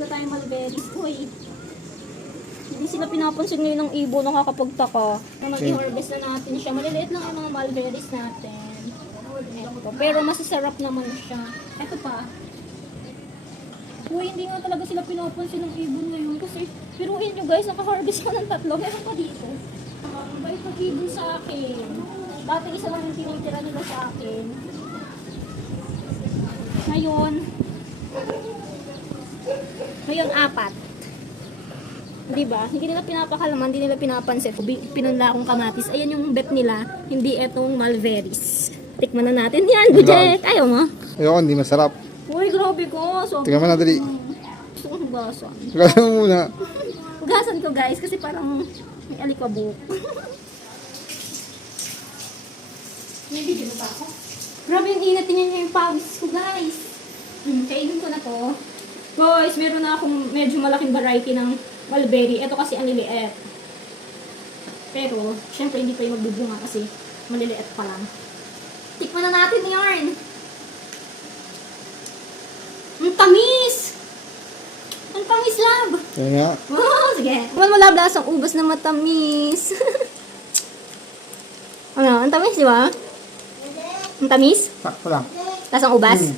na tayo mulberries. Uy, hindi sila pinapansin ngayon ng ibon, nakakapagtaka. Nung i-harvest na natin siya, maliliit lang yung mga mulberries natin. Eto, pero masasarap naman siya. Eto pa. Uy, hindi nga talaga sila pinapansin ng ibon ngayon kasi piruin nyo guys, naka-harvest ka ng 3. Meron pa dito. Mabait ng ibon sa akin. Dati isa lang yung tinitira nila sa akin. Ngayon 4. Diba? Hindi nila pinapakalaman, hindi nila pinapansin. Pinunla akong kamatis. Ayan yung bet nila, hindi etong mulberries. Tikman na natin yan, budget. Ayaw mo? Ayoko, hindi masarap. Uy, grabe ko. So, Tingnan mo na, dali. gusto kong hugasan. Hugasan mo muna. Hugasan ko guys, kasi parang may alikabok. May video na ba ako? Grabe yung ingat, tingnan niyo yung pawis ko guys. Kainin ko na to. Guys, meron na akong medyo malaking variety ng mulberry. Ito kasi ang liliit. Pero, syempre hindi pa yung magbubunga kasi maliliit pa lang. Tikman na natin yarn. Ang tamis! Ang tamis, lab! Kaya nga. Wow, sige. Kuman mo lab, lasang ubas na matamis. Ano, ang tamis, di ba? Ang tamis? Sakto lang. Lasang ubas?